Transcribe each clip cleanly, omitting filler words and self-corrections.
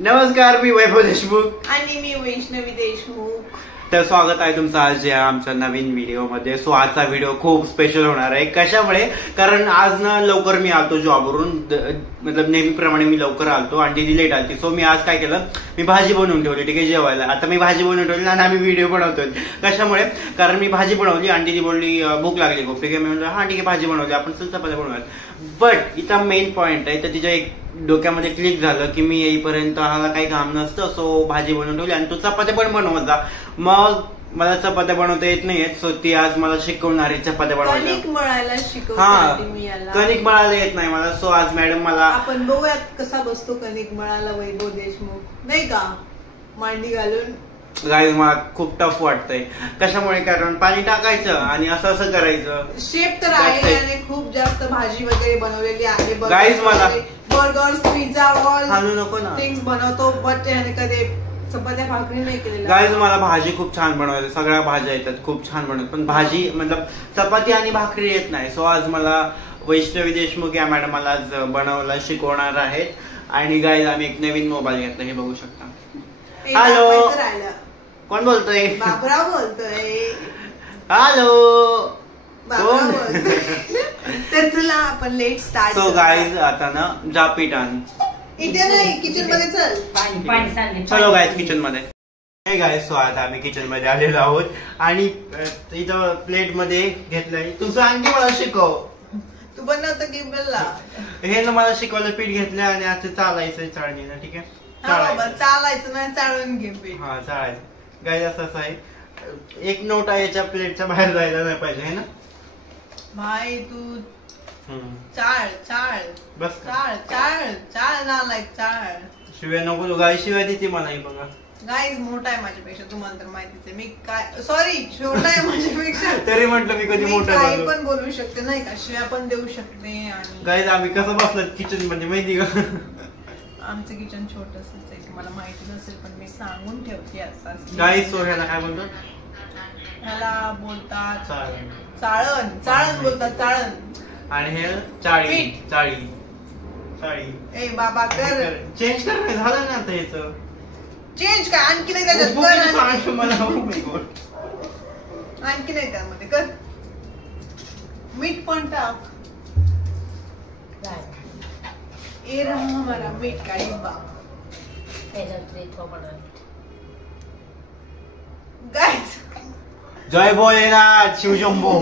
नमस्कार, मी वैभव देशमुख आणि मी वैष्णवी देशमुख. तर स्वागत आहे तुमचं आज या आमच्या नवीन व्हिडिओमध्ये. सो आजचा व्हिडिओ खूप स्पेशल होणार आहे. कशामुळे? कारण आज ना लवकर मी आलतो जॉबवरून, मतलब नेहमीप्रमाणे मी लवकर आलतो आणि दीदी लेट आलती. सो मी आज काय केलं, मी भाजी बनवून ठेवली. ठीक आहे, जेवायला आता मी भाजी बनवून ठेवली आणि आम्ही व्हिडिओ बनवतोय. कशामुळे? कारण मी भाजी बनवली आणि दीदी बोलली भूक लागली खूप. ठीक आहे, मी म्हणलं हा ठीक आहे भाजी बनवली, आपण चपात्या बनवूयात. बट इथं मेन पॉइंट आहे, तर तिच्या एक डोक्यामध्ये क्लिक झालं की मी येईपर्यंत हाला काही काम नसतं. सो भाजी बनवून ठेवली आणि तू चपात्या पण बनवत जा. मग मला चपात्या बनवता येत नाहीयेत. सो ती आज मला शिकवणार आहे चपात्या बनवायला. कणिक मळायला शिकवते. कणिक मळायला येत नाही मला. सो आज मॅडम मला, आपण बघूयात कसा बसतो कणिक मळायला वैभव देशमुख, नाही का? मांडी घालून. गाईज मला खूप टफ वाटतंय. कशामुळे? कारण पाणी टाकायचं आणि असं असं करायचं. शेप तर आहे आणि खूप जास्त भाजी वगैरे बनवलेली आहे. गाईज मला बर्गर्स, पिझ्झा, ऑल आणू नको ना थिंग्स बनवतो, बट त्याने कधी चपात्या भाकरी नाही केलेल्या. गाईज मला भाजी खूप छान बनवायला, सगळ्या भाज्या येतात, खूप छान बनवतात, पण भाजी मतलब चपाती आणि भाकरी येत नाही. सो आज मला वैष्णवी देशमुख या मॅडम मला आज बनवायला शिकवणार आहेत. आणि गाईज आम्ही एक नवीन मोबाईल घेतला, हे बघू शकता. हॅलो, कोण बोलतोय? बाबराव बोलतोय. हॅलो, तर तुला आपण लेट स्टार्ट. सो गाईज आता ना जा पीठ आण. इथे नाही, किचन मध्ये चल. चलो गाईज किचन मध्ये. हे गाईज, सो आता आम्ही किचन मध्ये आलेलो आहोत आणि इथं प्लेट मध्ये घेतलंय. तुझं आणखी मला शिकव. तू बनवतो की बोलला? हे ना मला शिकवलं, पीठ घेतलं आणि आता चालायचंय चाळणीला. ठीक आहे, चालायचं नाही, चाळून घे पीठ. हा चालायचं. गाईज असं आहे, एक नोट आहे याच्या प्लेटच्या बाहेर जायला नाही पाहिजे, है ना भाई? तू चाळ चाळ बस, चाळ चाळ चाळ नालायक चाळ. शिव्या नको गाय, शिव्या देते मला. ही बघा गाईज मोठा आहे माझ्यापेक्षा, तुम्हाला तर माहितीच आहे. मी काय, सॉरी, छोटा आहे माझ्यापेक्षा. तरी म्हटलं मी कधी मोठा काही पण बोलू शकते, नाही का? शिव्या पण देऊ शकते. आणि गाईज आम्ही कसं बसलो किचन मध्ये माहिती का? आमचं किचन छोटसच आहे, तुम्हाला माहिती नसेल पण मी सांगून ठेवते आता. गाईज सो ह्याला काय म्हणतात? ह्याला बोलतात चाळण. चाळण. चाळण बोलतात, चाळण. आणि हे चाळी. चाळी चाळी. ए बाबा कर, चेंज कर. नाही झालं ना आता ह्याचं चेंज काय? आणखी नाही त्याच्यात कर. आणखी नाही त्यामध्ये कर. मीठ पण टाक. ए रहा हमारा मीठ का डिब्बा. गाइस, जय भोलेनाथ, शिव शंभो.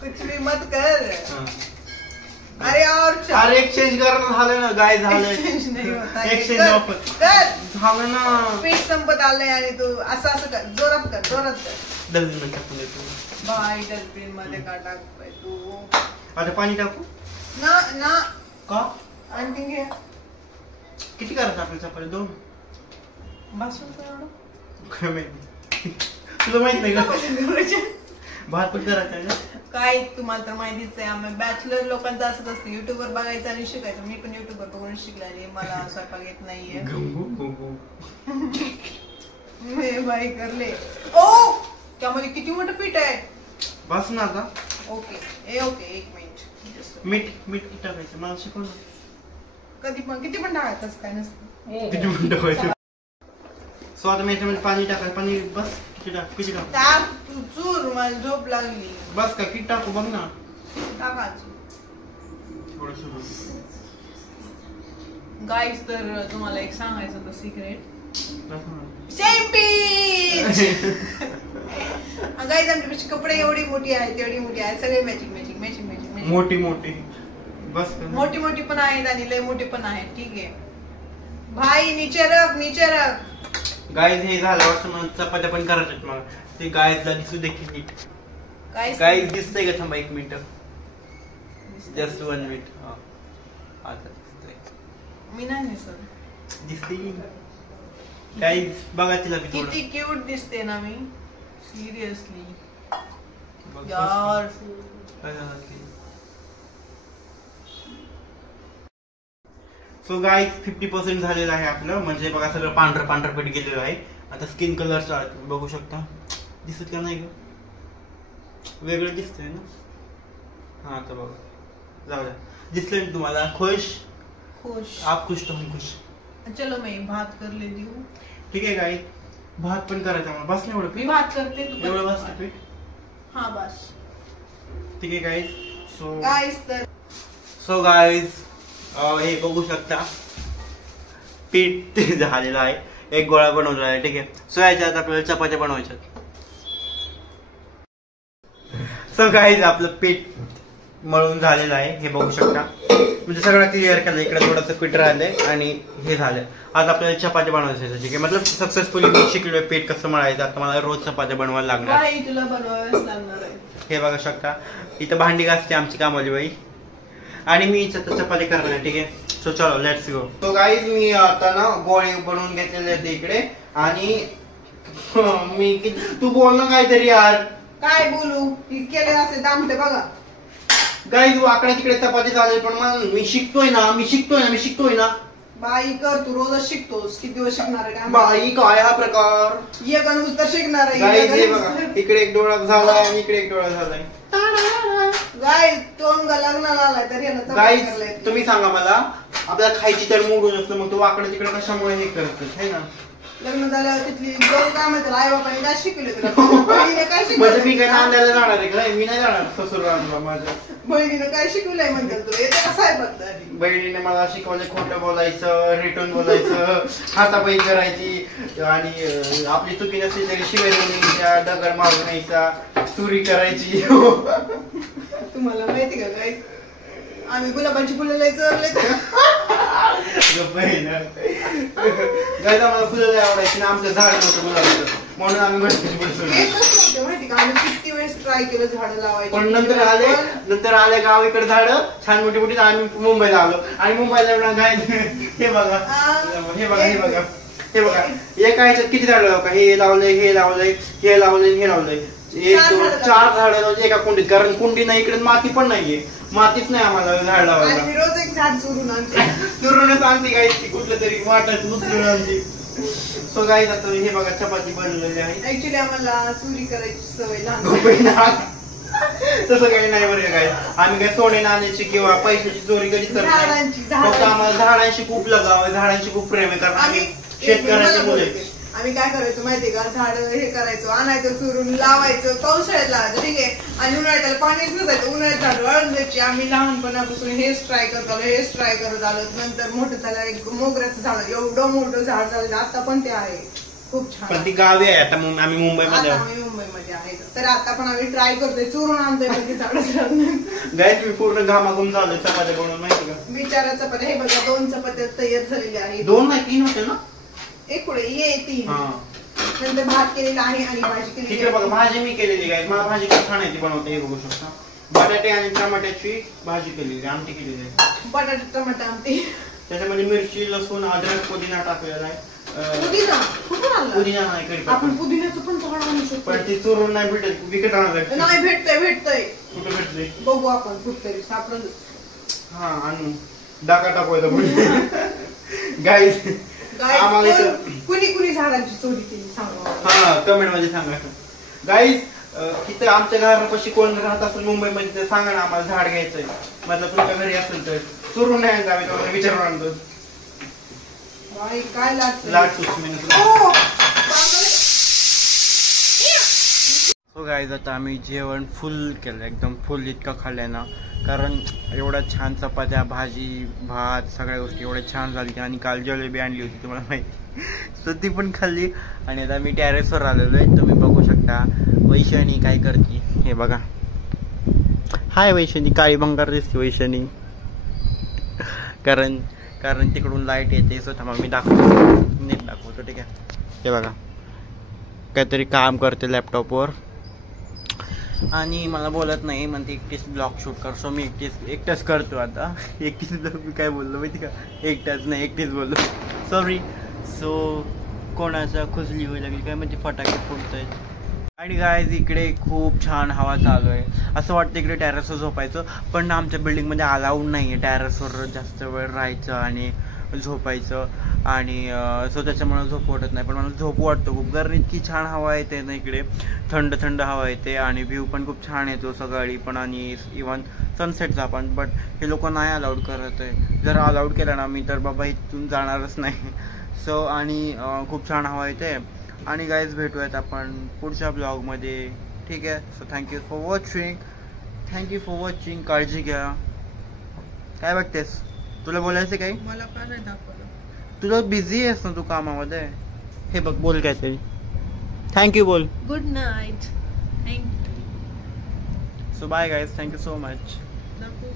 कुछ भी मत कर. अरे और अरे एक्सचेंज कर. झालं ना गाय, झालं. एक्सचेंज नाही होता. एक्सचेंज ऑफर कर. झालं ना. पीठ संपत आलंय आणि तू असं असं कर. जोरात कर, जोरात कर. डलबिन टाकून देतो. बाय, डस्टबिन मध्ये का टाकतोय तू? आता पाणी टाकू ना ना का? आणखी घे. किती करायचं आपल्या चपाती? 2 भासून कर. काय माहिती, तुला माहित नाही का? भात पण करायचं आहे ना. काय, तुम्हाला तर माहितीच आहे, आम्ही बॅचलर लोकांचं असंच असतं, युट्यूबवर बघायचं आणि शिकायचं. मी पण युट्यूबवर बघून शिकले, मला स्वयंपाक येत नाहीये. बाई करले. ओ, त्यामध्ये किती मोठं पीठ आहे. बस ना आता. Okay, okay, 1 minute. मीठ टाकायचं, मला शिकव ना. कधी पण, किती पण टाकायचं, काय नसतं. किती पण टाकायचं. सो आता मी याच्यामध्ये पाणी टाकायचं. पाणी बस. किती टाकू? टाक तू, चूर. मला झोप लागली. बस का? किती टाकू बघ ना. टाकायचं. थोडंसं. गाईज, तर तुम्हाला एक सांगायचं होतं सिक्रेट. गाईज, आमच्यापेक्षा कपडे एवढी मोठी आहेत, एवढी मोठी आहेत, सगळे मॅचिंग मॅचिंग मॅचिंग मॅचिंग. मोठी मोठी बस. मोठी मोठी पण आहेत आणि लय मोठी पण आहेत. ठीक आहे भाई, नीचे रख, नीचे रख. गाईज हे झालं वाटतं, चपात्या पण करायच्यात मला. ते गाईजला दिसू देखील नीट. गाईज दिसतंय का? थांबा 1 मिनिट, जस्ट 1 मिनिट. आता दिसतंय. मी नाही दिसत. दिसते गाईज, बघा तिला किती क्यूट दिसते ना मी. सिरियसली यार. सो गाईज 50% झालेलं आहे आपलं. म्हणजे बघा सगळं पांढरं पांढरं पीठ गेलेलं आहे. आता स्किन कलर बघू शकता. दिसत का नाही ग? वेगळं दिसतंय ना. हा आता बघा, जाऊ द्या. दिसलं तुम्हाला? खुश खुश. आप खुश तो हम खुश. चलो मैं भात कर लेती हूँ. ठीक आहे गाईज, भात पण करायचा मला. बस नाही एवढं मी पीठ, भात करते. एवढं बस पीठ. हा बस. ठीक आहे गाईज. सो गाईज हे बघू शकता पीठ झालेलं आहे. एक गोळा बनवलेला आहे. ठीक आहे. सो याच्यात आपल्याला चपात्या बनवायच्या. सो गाईज आपलं पीठ मळून झालेलं आहे. हे बघू शकता. म्हणजे सगळं क्लिअर केलं. इकडे थोडंसं पीठ राहिलंय आणि हे झालंय. आज आपल्याला चपात्या बनवायच्या. ठीक आहे. मतलब सक्सेसफुली मी शिकलोय पीठ कसं मळायचं. आता मला रोज चपात्या बनवायला लागणार. तुला बनवायलाच लागणार आहे. हे बघू शकता. इथं भांडी घासते आमची कामाली बाई आणि मी चपाती करणार. ठीक आहे. सो चलो लेट्स गो. तो गाईज मी आता ना गोळे बनवून घेतलेले आहेत इकडे आणि मी तू बोल ना काहीतरी यार. काय बोलू, केले असे दामटे बघा. गाईज वाकडा तिकडे चपाती चालेल पण मी शिकतोय ना. बाई कर, तू रोजच शिकतोस. किती दिवस शिकणार आहे? बाई काय हा प्रकार. ये गणूस तर शिकणार आहे. गाईज हे बघा, इकडे एक डोळा झालाय आणि इकडे एक डोळा झालाय. गाईज तोंड लग्नाला आलाय तर याला गाईज तुम्ही सांगा मला, आपल्याला खायची तर मूड नसतं मग तो वाकडा तिकडे कशामुळे हे करतोस है ना. लग्न झाल्यावर तिथली दोन काम आहे. आई बापाने काय शिकवले तुला? बहिणीने काय म्हणजे शिकवलं? मी काय नांदायला जाणार आहे का? मी नाही जाणार ससुराला माझ्या. बहिणीने काय शिकवलंय म्हणतात तुला? येते का साहेब? बहिणीने मला शिकवलं खोटं बोलायचं, रिटर्न बोलायचं, हातापाई करायची आणि आपली चुकी नसली तरी शिवाय द्यायच्या, दगड मारून यायचा, चोरी करायची. तुम्हाला माहिती का काय, आम्ही गुलाबाची फुलं लय चोरले. गायला मला फुलं लय आवडायची ना. आमचं झाड नव्हतं गुलाबाचं म्हणून आम्ही गणपती नव्हते माहिती का. आम्ही किती वेळेस ट्राय केलं झाडं लावायची. पण नंतर आले गावाकडे झाडं छान मोठी मोठी. आम्ही मुंबईला आलो आणि मुंबईला गाय हे बघा हे बघा हे बघा हे बघा एका ह्याच्यात किती झाडं लावू का. हे लावलंय हे लावलंय हे लावलंय हे लावलंय. 1 2 4 झाडं लावली एका कुंडीत. कारण कुंडी नाही इकडे माती पण नाहीये. मातीच नाही आम्हाला झाड लावायला. मी रोज एक झाड चोरून आणते. चोरूनच आणते काय कुठलं तरी वाटत नुसतं आणते. सो गाईज आता हे बघा चपाती बनवलेली आहे. ऍक्च्युली आम्हाला चोरी करायची सवय लहान. तसं काही नाही बरं काय. आम्ही काय सोने नाण्याची किंवा पैशाची चोरी कधीच करत नाही. फक्त आम्हाला झाडांशी खूप लगाव आहे. झाडांशी खूप प्रेम आहे. कारण आम्ही शेतकऱ्याची मुले. आम्ही काय करायचो माहितीये का, झाड हे करायचो, आणायचं चुरून लावायचं, पावसाळ्यात लावायचं. ठीक आहे. आणि उन्हाळ्यात त्याला पाणीच नसायचं. उन्हाळ्यात झाड वाळून द्यायची. आम्ही लहानपणापासून हेच ट्राय करत आलो. नंतर मोठं झालं एक मोगऱ्याचं झाड, एवढं मोठं झाड झालं. आता पण ते आहे खूप छान. पण ती गावी आहे. आता आम्ही मुंबईमध्ये आहे. तर आता पण आम्ही ट्राय करतोय, चोरून आणतोय पण ते झाड. गाईज मी पूर्ण घामाघूम झालोय चपात्या बनवून माहिती का. बिचारा चपात्या हे बघा 2 चपात्या तयार झालेल्या आहेत. 2 नाही 3 होते ना. एक पुढे ये 3. नंतर भात केलेला आहे आणि भाजी केलेली. तिकडे बघा भाजी मी केलेली गाईज. मला भाजी खूप छान आहे ती बनवते. हे बघू शकता. बटाटे आणि टमाट्याची भाजी केलेली, आमटी केलेली आहे. बटाटे टमाटा आमटी. त्याच्यामध्ये मिरची, लसूण, अद्रक, पुदिना टाकलेला आहे. पुदिना नाही कधी आपण पुदिन्याचं पण झाड आणू शकतो. पण ती चोरून नाही भेटत, विकत आणायला नाही. भेटतंय. कुठं भेटतंय बघू आपण कुठतरी सापडलं. हा आणू डाका टाकवायचा. गाईज आम्हाला कुणी झाडांची चोरी केली सांगा. हा कमेंट मध्ये सांगा. गाईज तिथे आमच्या घरापाशी कोण राहत असेल मुंबईमध्ये तर सांगा ना आम्हाला झाड घ्यायचंय. मतलब तुमच्या घरी असेल तर चोरून नाही जावे तुम्हाला विचारून आणतो. काय लागतो. सो गाईज आता आम्ही जेवण फुल केलं, एकदम फुल. इतकं खाल्लंय ना कारण एवढ्या छान चपात्या, भाजी, भात, सगळ्या गोष्टी एवढ्या छान झाली. आणि काल जलेबी आणली होती तुम्हाला माहिती. सो ती पण खाल्ली. आणि आता मी टेरेसवर आलेलो आहे. तुम्ही बघू शकता वैशाली काय करते. हे बघा. हाय वैशाली. काळी भंगार दिसते वैशाली. कारण तिकडून लाईट येते. स्वतः मग मी नेट दाखवतो. ठीक आहे. हे बघा काहीतरी काम करते लॅपटॉपवर आणि मला बोलत नाही. म्हणते एकटीच ब्लॉग शूट कर. सो मी एकटाच करतो आता. एकटीच ब्लॉग. मी काय बोललो माहिती का, एकटाच नाही एकटीच बोललो. सॉरी. सो कोणाचा खुजली होईल लागली काय म्हणजे फटाके फुटत आहेत. आणि गाईज इकडे खूप छान हवा चालू आहे. असं वाटतं इकडे टेरेसवर झोपायचं पण आमच्या बिल्डिंगमध्ये अलाउड नाही आहे टेरेसवर जास्त वेळ राहायचं आणि झोपायचं. आणि सो त्याच्यामुळे झोप वाटत नाही. पण मला झोप वाटतो खूप, कारण इतकी छान हवा येते ना इकडे, थंड थंड हवा येते आणि व्ह्यू पण खूप छान येतो सकाळी पण आणि इवन सनसेटचा पण. बट हे लोक नाही अलाउड करत आहे. जर अलाउड केलं ना मी तर बाबा इथून जाणारच नाही. सो आणि खूप छान हवा येते. आणि गाईज भेटूयात आपण पुढच्या ब्लॉगमध्ये, ठीक आहे. So thank you for watching. काळजी घ्या. काय बघतेस, तुला बोलायचं काही? मला का नाही दाखवलं? तुला बिझी आहेस ना तू कामामध्ये. हे बघ, बोल काहीतरी. थँक्यू बोल. Good night. Thank you. So bye guys, thank you so much. नको.